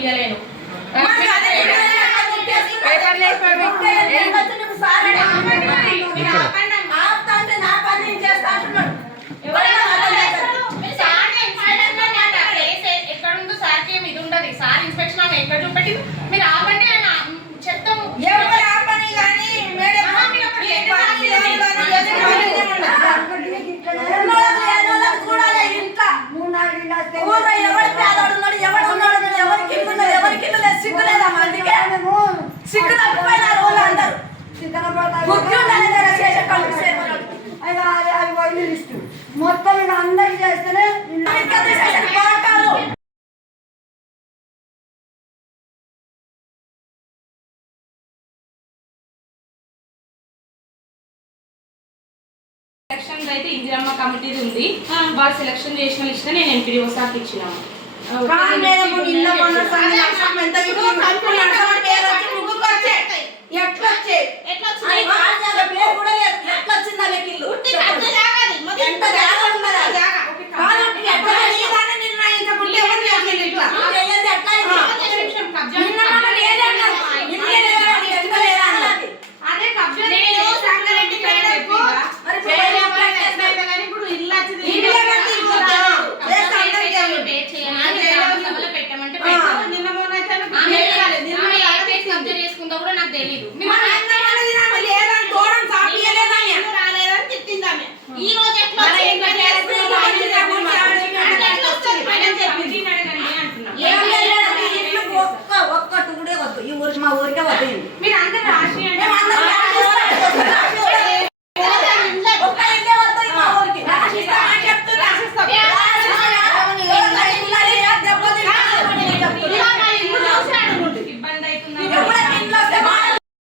ఇయ్యలేను. ఎక్కడుందో సార్కి ఇది ఉండదు. సార్ ఇన్స్పెక్షన్ ఆమె ఎక్కడ చూపెట్టి మీరు ఆపండి ఆయన చెప్తాము. మొత్తం అందరికి చేస్తేనే సెలక్షన్ అయితే ఇందిరమ్మ కమిటీ ఉంది. వాళ్ళు సెలక్షన్ చేసిన లిస్ట్ నేను ఎంపీడీఓ సార్కి ఇచ్చినాము.